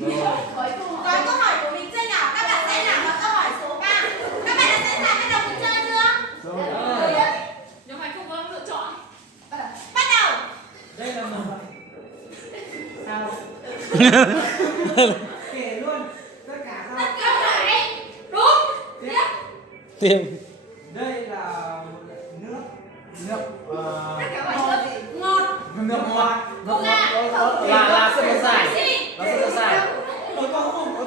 Có câu hỏi của mình chưa nào? Các bạn sẽ làm vào câu hỏi số 3. Các bạn đã sẵn sàng bắt đầu cuộc chơi chưa? Rồi. Nhưng mà không có lựa chọn. Bắt đầu. Đây là một sao kể luôn tất cả sao Tất cả phải đúng. Tiếp. Tìm. đây là nước nước Tất cả phải nước ngọt. nước ngọt Là sữa bột dài. Là sữa bột dài. ở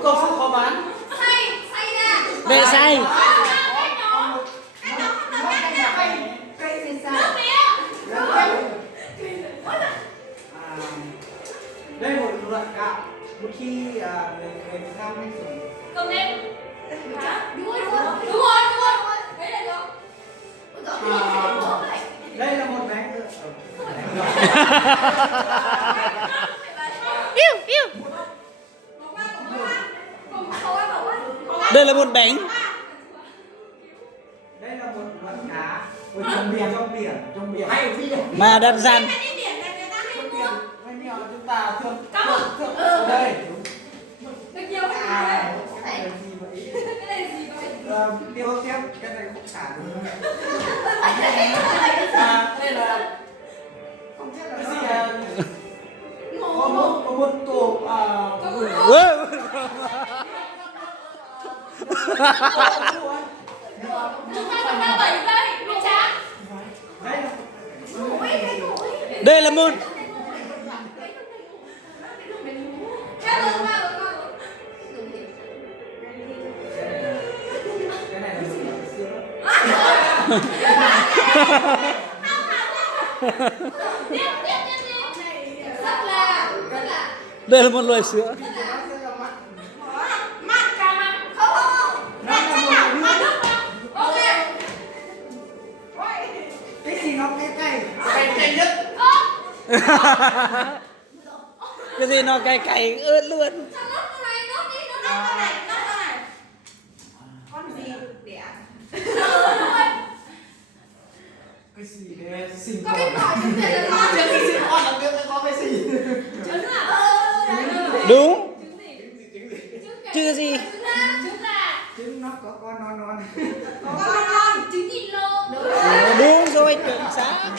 câu phụ có bán Xay ra. Để xay. cây xay xa Nước mía. đây một loại gạo một khi người Việt Nam hay dùng Cầm lên. Đúng rồi. Đấy là được. đây là một bánh Đây là một bánh. đây là một loại cá ở trong biển hay ở biển Mà đặt gian. hay nhiều chúng ta thường ở đây cái này gì vậy tiếp cái này không xả được đây là không biết là cái gì có một tổ Chúng ta còn 7 giây. Bị chán. Đây là một. Hết rồi mà. cái này là sữa Tiếp. Rất là Đây là một loại sữa. mặn cả mặn. Không. Mặn chắc là mặn nước không? Ok. cái gì nó cay nhất Cái gì nó cay cay ớt luôn. Cho nốt câu này, nốt câu này. Con gì đẻ? cái gì đấy xinh Có biết hỏi chúng ta là con trước khi sinh con là biết có cái gì trứng à? Đúng. Trứng gì? Chứ gì? Trứng gà. trứng nó có con non Có con non. Trứng vịt lô. Đúng rồi, chuẩn xác.